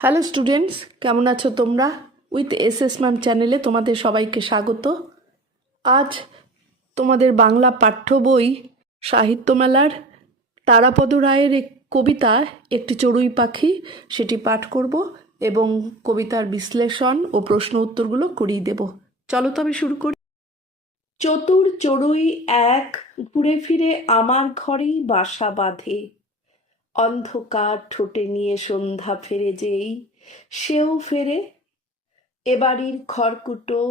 Hello students, কেমন আছো তোমরা? উইথ এস ম্যাম চ্যানেলে তোমাদের সবাইকে স্বাগত। আজ তোমাদের বাংলা পাঠ্য বই সাহিত্য মেলার তারাপদ রায়ের এক কবিতা একটি চড়ুই পাখি, সেটি পাঠ করব এবং কবিতার বিশ্লেষণ ও প্রশ্ন উত্তরগুলো করিয়ে দেব। চলো তবে শুরু করি। চতুর চড়ুই এক ঘুরে ফিরে আমার ঘরেই বাসা বাঁধে, অন্ধকার ঠোঁটে নিয়ে সন্ধ্যা ফেরে যেই সেও ফেরে। এ বাড়ির খড়কুটো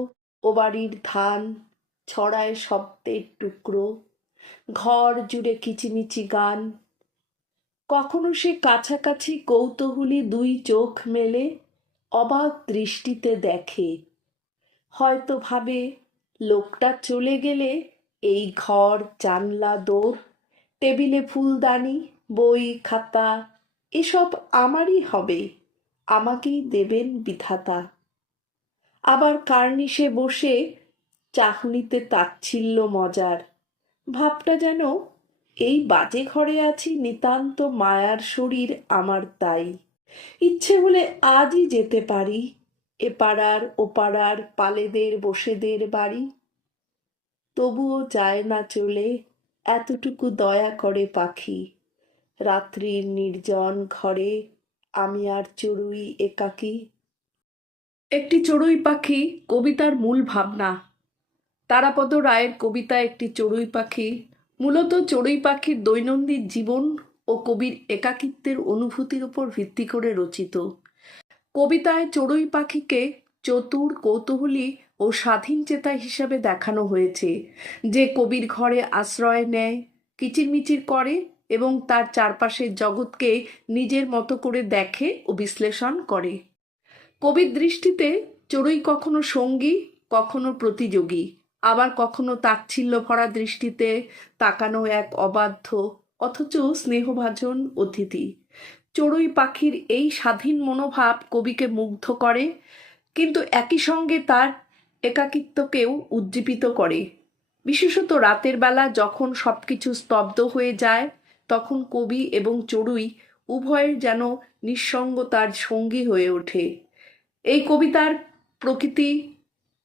ও বাড়ির ধান ছড়ায় শব্দের টুকরো, ঘর জুড়ে কিচিমিচি গান। কখনো সে কাছাকাছি কৌতূহলী দুই চোখ মেলে অবাক দৃষ্টিতে দেখে, হয়তো ভাবে লোকটা চলে গেলে এই ঘর জানলা দোর টেবিলে ফুলদানি বই খাতা এসব আমারই হবে, আমাকেই দেবেন বিধাতা। আবার কার্নিশে বসে চাহনিতে তাচ্ছিল্য মজার, ভাবটা যেন এই বাজে ঘরে আছি নিতান্ত মায়ার শরীর আমার, তাই ইচ্ছে হলে আজই যেতে পারি এ পাড়ার ও পাড়ার পালেদের বসেদের বাড়ি। তবুও যায় না চলে, এতটুকু দয়া করে পাখি, রাত্রির নির্জন ঘরে আমি আর চড়ুই একাকী। একটি চড়ুই পাখি কবিতার মূল ভাবনা। তারাপদ রায়ের কবিতা একটি চড়ুই পাখি মূলত চড়ুই পাখির দৈনন্দিন জীবন ও কবির একাকিত্বের অনুভূতির উপর ভিত্তি করে রচিত। কবিতায় চড়ুই পাখিকে চতুর, কৌতূহলী ও স্বাধীন চেতা হিসাবে দেখানো হয়েছে, যে কবির ঘরে আশ্রয় নেয়, কিচিরমিচির করে এবং তার চারপাশের জগৎকে নিজের মতো করে দেখে ও বিশ্লেষণ করে। কবির দৃষ্টিতে চড়ুই কখনো সঙ্গী, কখনো প্রতিযোগী, আবার কখনো তাচ্ছিল্য ভরা দৃষ্টিতে তাকানো এক অবাধ্য অথচ স্নেহভাজন অতিথি। চড়ুই পাখির এই স্বাধীন মনোভাব কবিকে মুগ্ধ করে, কিন্তু একই সঙ্গে তার একাকিত্বকেও উজ্জীবিত করে। বিশেষত রাতের বেলা যখন সবকিছু স্তব্ধ হয়ে যায়, তখন কবি এবং চড়ুই উভয়ের যেন নিঃসঙ্গতার সঙ্গী হয়ে ওঠে। এই কবিতার প্রকৃতি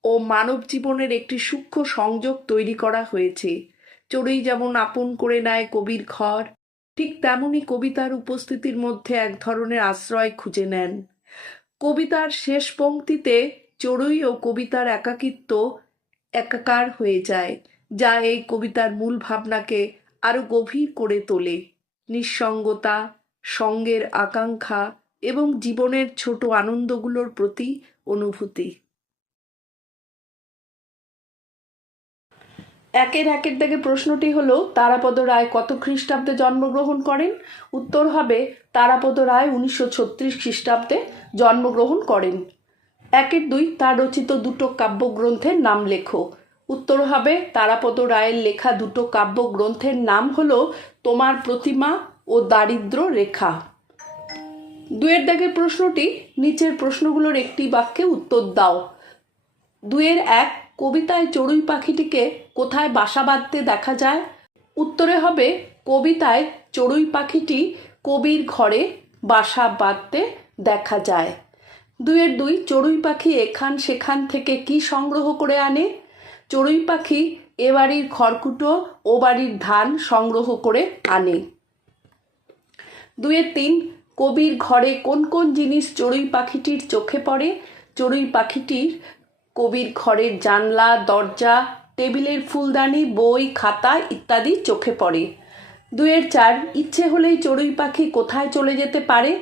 ও মানব জীবনের একটি সূক্ষ্ম সংযোগ তৈরি করা হয়েছে। চড়ুই যেমন আপন করে নেয় কবির ঘর, ঠিক তেমনি কবিতার উপস্থিতির মধ্যে এক ধরনের আশ্রয় খুঁজে নেন। কবিতার শেষ পংক্তিতে চড়ুই ও কবিতার একাকিত্ব একাকার হয়ে যায়, যা এই কবিতার মূল ভাবনাকে আরো গভীর করে তোলে। নিঃসঙ্গতা, সঙ্গের আকাঙ্ক্ষা এবং জীবনের ছোট আনন্দগুলোর প্রতি অনুভূতি। একের দাগে প্রশ্নটি হলো, তারাপদ রায় কত খ্রিস্টাব্দে জন্মগ্রহণ করেন? উত্তর হবে, তারাপদ রায় 1936 খ্রিস্টাব্দে জন্মগ্রহণ করেন। 2 তার রচিত দুটো কাব্যগ্রন্থের নাম লেখো। উত্তর হবে, তারাপদ রায়ের লেখা দুটো কাব্যগ্রন্থের নাম হলো তোমার প্রতিমা ও দারিদ্র রেখা। 2 দাগের প্রশ্নটি, নিচের প্রশ্নগুলোর একটি বাক্যে উত্তর দাও। 2-1 কবিতায় চড়ুই পাখিটিকে কোথায় বাসা বাঁধতে দেখা যায়? উত্তরে হবে, কবিতায় চড়ুই পাখিটি কবির ঘরে বাসা বাঁধতে দেখা যায়। 2-2 চড়ুই পাখি এখান সেখান থেকে কি সংগ্রহ করে আনে? চড়ুই পাখি এ বাড়ির খড়কুটো ও বাড়ির ধান সংগ্রহ করে আনে। 2-3 কবির ঘরে কোন কোন জিনিস চড়ুই পাখিটির চোখে পড়ে? চড়ুই পাখিটির কবির ঘরের জানলা, দরজা, টেবিলের ফুলদানি, বই খাতা ইত্যাদি চোখে পড়ে। 2-4 ইচ্ছে হলেই চড়ুই পাখি কোথায় চলে যেতে পারে?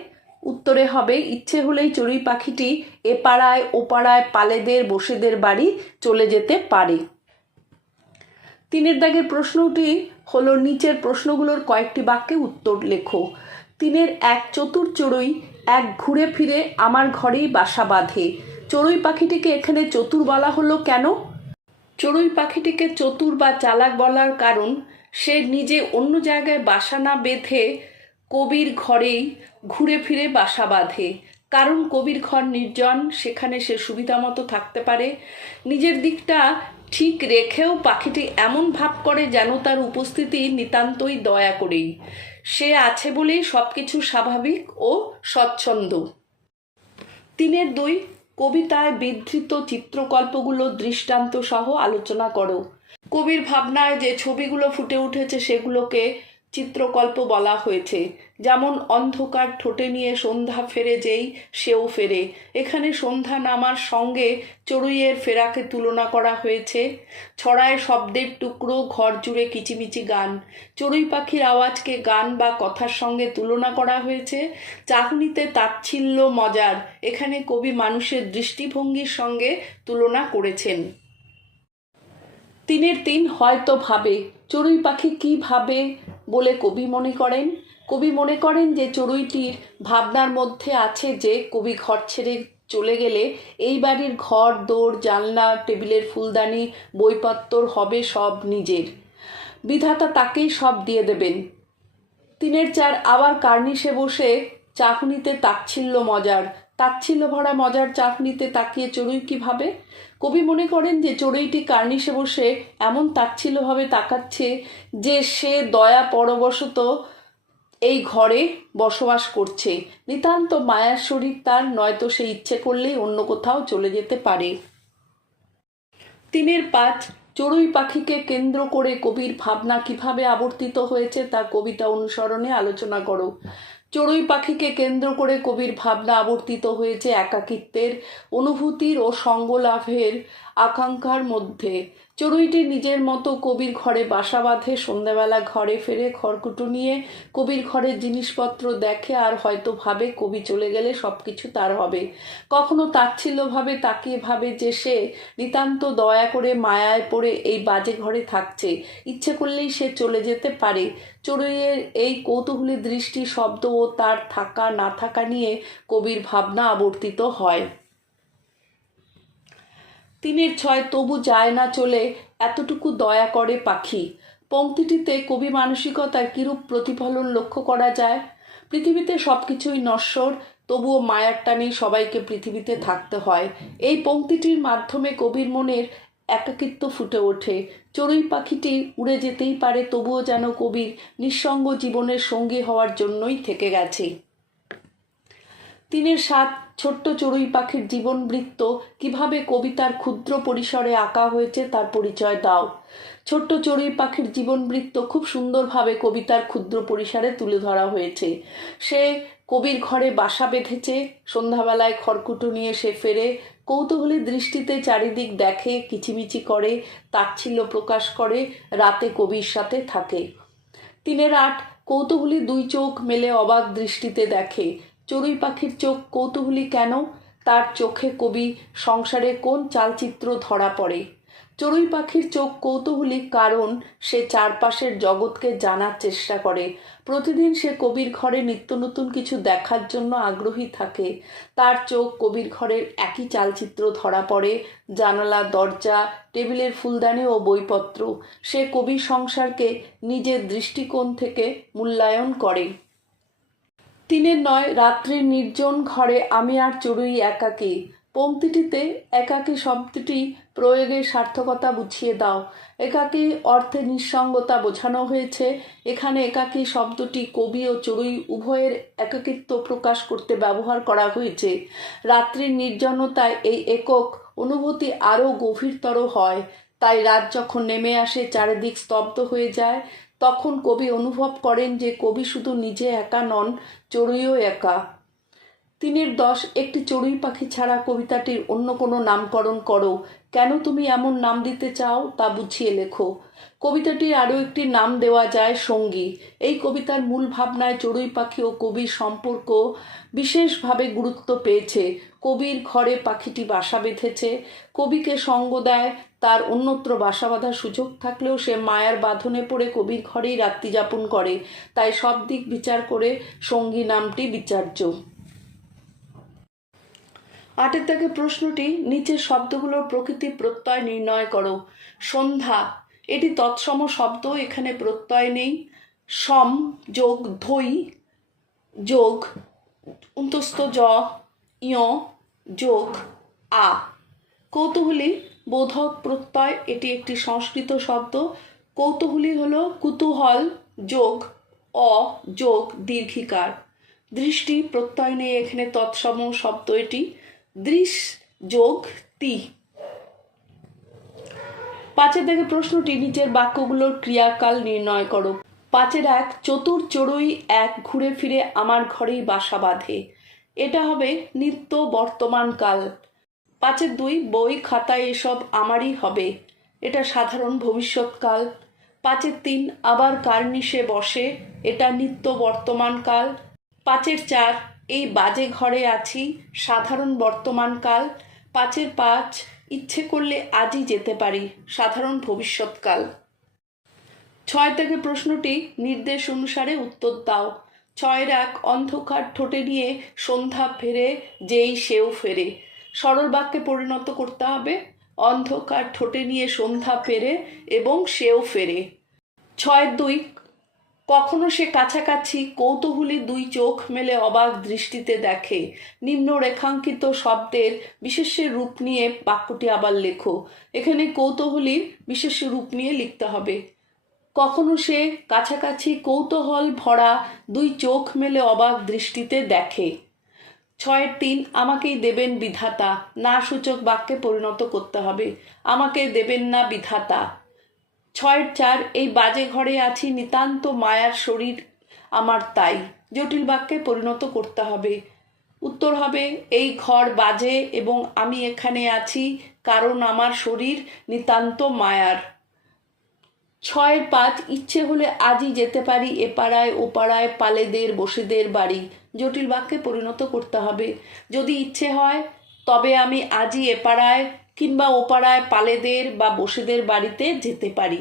উত্তরে হবে, ইচ্ছে হলেই চড়ুই পাখিটি এ পাড়ায় ও পাড়ায় পালেদের বসেদের বাড়ি চলে যেতে পারে। 3 দাগের প্রশ্নটি হলো, নিচের প্রশ্নগুলোর কয়েকটি বাক্যে উত্তর লেখো। 3-1 চতুর চড়ুই এক ঘুরে ফিরে আমার ঘরেই বাসা বাঁধে। চড়ুই পাখিটিকে এখানে চতুর বলা হলো কেন? চড়ুই পাখিটিকে চতুর বা চালাক বলার কারণ, সে নিজে অন্য জায়গায় বাসা না বেঁধে কবির ঘরেই ঘুরে ফিরে বাসা বাঁধে। কারণ কবির ঘর নির্জন, সেখানে সে সুবিধা মতো থাকতে পারে। নিজের দিকটা ঠিক রেখেও পাখিটি এমন ভাব করে যেন তার উপস্থিতি নিতান্তই দয়া করেই। সে আছে বলেই সব কিছু স্বাভাবিক ও স্বচ্ছন্দ। 3.2 কবিতায় বিধৃত চিত্রকল্পগুলো দৃষ্টান্ত সহ আলোচনা করো। কবির ভাবনায় যে ছবিগুলো ফুটে উঠেছে সেগুলোকে চিত্রকল্প বলা হয়েছে। যেমন অন্ধকার ঠোঁটে নিয়ে সন্ধ্যা ফেরে যেই সেও ফেরে, এখানে সন্ধ্যা নামার সঙ্গে চড়ুইয়ের ফেরাকে তুলনা করা হয়েছে। ছড়ায় শব্দের টুকরো, ঘর জুড়ে কিচিমিচি গান। চড়ুই পাখির আওয়াজকে গান বা কথার সঙ্গে তুলনা করা হয়েছে। চাহনিতে তাচ্ছিল্য মজার, এখানে কবি মানুষের দৃষ্টিভঙ্গির সঙ্গে তুলনা করেছেন। 3.3 হয়তো ভাবে। চড়ুই পাখি কি ভাবে বলে কবি মনে করেন? কবি মনে করেন যে চড়ুইটির ভাবনার মধ্যে আছে যে কবি ঘর ছেড়ে চলে গেলে এই বাড়ির ঘর, দৌড়, জানলা, টেবিলের ফুলদানি, বইপত্তর হবে সব নিজের। বিধাতা তাকেই সব দিয়ে দেবেন। 3.4 আবার কার্নিশে বসে চাহনিতে তাচ্ছিল্য মজার। তাচ্ছিল্য ভরা মজার চাহনিতে তাকিয়ে চড়ুই কি ভাবে? কবি মনে করেন যে চড়ুইটি কার্নিশে বসে এমন তাচ্ছিল্যভাবে তাকাচ্ছে যে সে দয়া পরবশত এই ঘরে বসবাস করছে। নিতান্ত মায়ার শরীর তার, নয়তো সে ইচ্ছে করলেই অন্য কোথাও চলে যেতে পারে। 3.5 চড়ুই পাখিকে কেন্দ্র করে কবির ভাবনা কিভাবে আবর্তিত হয়েছে তা কবিতা অনুসরণে আলোচনা করো। চড়ুই পাখিকে কেন্দ্র করে কবির ভাবনা আবর্তিত হয়েছে একাকিত্বের অনুভূতির ও সঙ্গলাভের আকাঙ্ক্ষার মধ্যে। চড়ুইটি নিজের মতো কবির ঘরে বাসা বাঁধে, সন্ধ্যাবেলা ঘরে ফেরে, খড়কুটো নিয়ে কবির ঘরের জিনিসপত্র দেখে আর হয়তো ভাবে কবি চলে গেলে সব কিছু তার হবে। কখনো তাচ্ছিল্যভাবে তাকিয়ে ভাবে যে সে নিতান্ত দয়া করে মায়ায় পড়ে এই বাজে ঘরে থাকছে, ইচ্ছে করলেই সে চলে যেতে পারে। চড়ুইয়ের এই কৌতূহলী দৃষ্টি, শব্দ ও তার থাকা না থাকা নিয়ে কবির ভাবনা আবর্তিত হয়। 3.6 তবু যায় না চলে, এতটুকু দয়া করে পাখি। পংক্তিটিতে কবি মানসিকতার কিরূপ প্রতিফলন লক্ষ্য করা যায়। পৃথিবীতে সব কিছুই নশ্বর, তবুও মায়ার টানে সবাইকে পৃথিবীতে থাকতে হয়। এই পংক্তিটির মাধ্যমে কবির মনের একাকিত্ব ফুটে ওঠে। চড়ুই পাখিটি উড়ে যেতেই পারে, তবুও যেন কবির নিঃসঙ্গ জীবনের সঙ্গী হওয়ার জন্যই থেকে গেছে। 3.7 ছোট্ট চড়ুই পাখির জীবন বৃত্ত কিভাবে কবিতার ক্ষুদ্র পরিসরে আঁকা হয়েছে তার পরিচয় দাও। ছোট্ট চড়ুই পাখির জীবন বৃত্ত খুব সুন্দরভাবে কবিতার ক্ষুদ্র পরিসরে তুলে ধরা হয়েছে। সে কবির ঘরে বাসা বেঁধেছে, সন্ধ্যাবেলায় খড়কুটো নিয়ে সে ফেরে, কৌতূহলী দৃষ্টিতে চারিদিক দেখে, কিচিমিচি করে, তাচ্ছিল্য প্রকাশ করে, রাতে কবির সাথে থাকে। 3.8 কৌতূহলী দুই চোখ মেলে অবাক দৃষ্টিতে দেখে। চড়ুই পাখির চোখ কৌতূহলী কেন? তার চোখে কবি সংসারে কোন চালচিত্র ধরা পড়ে? চড়ুই পাখির চোখ কৌতূহলী কারণ সে চারপাশের জগৎকে জানার চেষ্টা করে। প্রতিদিন সে কবির ঘরে নিত্য নতুন কিছু দেখার জন্য আগ্রহী থাকে। তার চোখ কবির ঘরের একই চালচিত্র ধরা পড়ে, জানালা, দরজা, টেবিলের ফুলদানি ও বইপত্র। সে কবির সংসারকে নিজের দৃষ্টিকোণ থেকে মূল্যায়ন করে। 3.9 রাত্রির নির্জন ঘরে আমি আর চড়ুই একাকী। পংক্তিটিতে একাকী শব্দটি প্রয়োগের সার্থকতা বুঝিয়ে দাও। একাকী অর্থে নিঃসঙ্গতা বোঝানো হয়েছে। এখানে একাকী শব্দটি কবি ও চড়ুই উভয়ের একাকিত্ব প্রকাশ করতে ব্যবহার করা হয়েছে। রাত্রির নির্জনতায় এই একক অনুভূতি আরও গভীরতর হয়। তাই রাত যখন নেমে আসে, চারিদিক স্তব্ধ হয়ে যায়, তখন কবি অনুভব করেন যে কবি শুধু নিজে একা নন, চড়ুইও একা। 3.10 একটি চড়ুই পাখি ছাড়া কবিতাটির অন্য কোনো নামকরণ করো। কেন তুমি এমন নাম দিতে চাও তা বুঝিয়ে লেখো। কবিতাটির আরও একটি নাম দেওয়া যায় সঙ্গী। এই কবিতার মূল ভাবনায় চড়ুই পাখি ও কবির সম্পর্ক বিশেষভাবে গুরুত্ব পেয়েছে। কবির ঘরে পাখিটি বাসা বেঁধেছে, কবিকে সঙ্গ দেয়। তার অন্যত্র বাসা বাঁধার সুযোগ থাকলেও সে মায়ার বাঁধনে পড়ে কবির ঘরেই রাত্রি যাপন করে। তাই সব দিক বিচার করে সঙ্গী নামটি বিচার্য। 8 থেকে প্রশ্নটি, নিচের শব্দগুলোর প্রকৃতি প্রত্যয় নির্ণয় করো। সন্ধ্যা, এটি তৎসম শব্দ, এখানে প্রত্যয় নেই। সম যোগ ধৈ যোগ অন্তস্থ জ ইয় যোগ আ। কৌতূহলী বোধক প্রত্যয়, এটি একটি সংস্কৃত শব্দ। কৌতূহলী হলো কুতূহল যোগ অ যোগ দীর্ঘিকার। দৃষ্টি প্রত্যয় নেই এখানে, তৎসম শব্দ এটি। দৃশ যোগ তি। 5 থেকে প্রশ্নটি নিচের বাক্যগুলোর ক্রিয়াকাল নির্ণয় করো। 5-1 চতুর চড়ুই এক ঘুরে ফিরে আমার ঘরেই বাসা বাঁধে। এটা হবে নিত্য বর্তমান কাল। 5-2 বই খাতা এসব আমারই হবে। এটা সাধারণ ভবিষ্যৎকাল। 5-3 আবার কার্নিশে বসে। এটা নিত্য বর্তমান কাল। 5-4 এই বাজে ঘরে আছি, সাধারণ বর্তমান কাল। 5-5 ইচ্ছে করলে আজই যেতে পারি, সাধারণ ভবিষ্যৎকাল। 6 থেকে প্রশ্নটি নির্দেশ অনুসারে উত্তর দাও। 6-1 অন্ধকার ঠোঁটে নিয়ে সন্ধ্যা ফেরে যেই সেও ফেরে। সরল বাক্যে পরিণত করতে হবে। অন্ধকার ঠোঁটে নিয়ে সন্ধ্যা ফেরে এবং সেও ফেরে। 6-2 কখনো সে কাছাকাছি কৌতূহলী 2 চোখ মেলে অবাক দৃষ্টিতে দেখে। নিম্ন রেখাঙ্কিত শব্দের বিশেষ্যের রূপ নিয়ে বাক্যটি আবার লেখো। এখানে কৌতূহলীর বিশেষ্য রূপ নিয়ে লিখতে হবে। কখনো সে কাছাকাছি কৌতূহল ভরা 2 চোখ মেলে অবাক দৃষ্টিতে দেখে। 6-3 আমাকেই দেবেন বিধাতা, না সূচক বাক্যে পরিণত করতে হবে। আমাকে দেবেন না বিধাতা। 6-4 এই বাজে ঘরে আছি, নিতান্ত মায়ার শরীর আমার তাই, জটিল বাক্যে পরিণত করতে হবে। উত্তর হবে এই ঘর বাজে এবং আমি এখানে আছি কারণ আমার শরীর নিতান্ত মায়ার। 6-5 ইচ্ছে হলে আজই যেতে পারি এ পাড়ায় ও পাড়ায় পালেদের বসেদের বাড়ি, জটিল বাক্যে পরিণত করতে হবে। যদি ইচ্ছে হয় তবে আমি আজই এ পাড়ায় কিংবা ও পাড়ায় পালেদের বা বসেদের বাড়িতে যেতে পারি।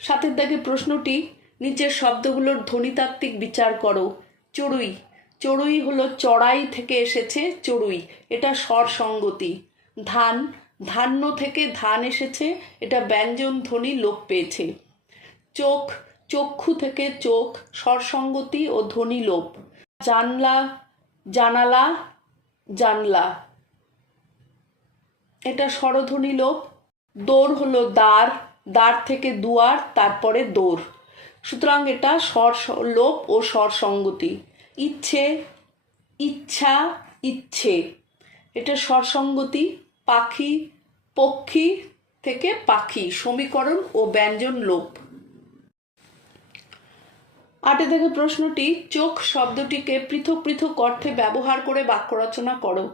7 থেকে প্রশ্নটি নিচের শব্দগুলোর ধ্বনিতাত্ত্বিক বিচার করো। চড়ুই, চড়ুই হলো চড়াই থেকে এসেছে চড়ুই, এটা স্বর সঙ্গতি। ধান, ধান্য থেকে ধান এসেছে, এটা ব্যঞ্জন ধ্বনি লোপ পেয়েছে। চোখ, চক্ষু থেকে চোখ, স্বর সঙ্গতি ও ধ্বনি লোপ। জানলা, জানালা, জানলা, এটা স্বরধ্বনি লোপ। দৌড় হলো দ্বার, দ্বার থেকে দুয়ার, তারপরে দৌড়, সুতরাং এটা স্বর লোপ ও স্বর সঙ্গতি। ইচ্ছে, ইচ্ছা, ইচ্ছে, এটা স্বর সঙ্গতি। পাখি, পক্ষী থেকে পাখি, সমীকরণ ও ব্যঞ্জন লোপ। 8 থেকে প্রশ্নটি চোখ শব্দটিকে পৃথক পৃথক অর্থে ব্যবহার করে বাক্য রচনা করো।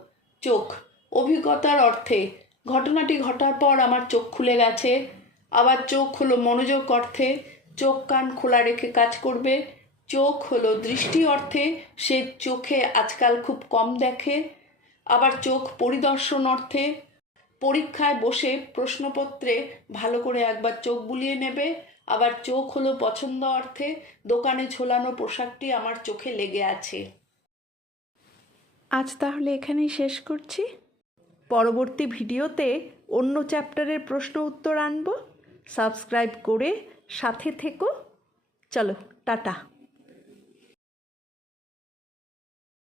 চোখ, অভিজ্ঞতার অর্থে ঘটনাটি ঘটার পর আমার চোখ খুলে গেছে। আবার চোখ হলো মনোযোগ অর্থে, চোখ কান খোলা রেখে কাজ করবে। চোখ হলো দৃষ্টি অর্থে, সে চোখে আজকাল খুব কম দেখে। আবার চোখ পরিদর্শন অর্থে, পরীক্ষায় বসে প্রশ্নপত্রে ভালো করে একবার চোখ বুলিয়ে নেবে। আবার চোখ হলো পছন্দ অর্থে, দোকানে ঝোলানো পোশাকটি আমার চোখে লেগে আছে। আজ তাহলে এখানেই শেষ করছি। পরবর্তী ভিডিওতে অন্য চ্যাপ্টারের প্রশ্ন উত্তর আনবো। সাবস্ক্রাইব করে সাথে থেকো। চলো, টাটা।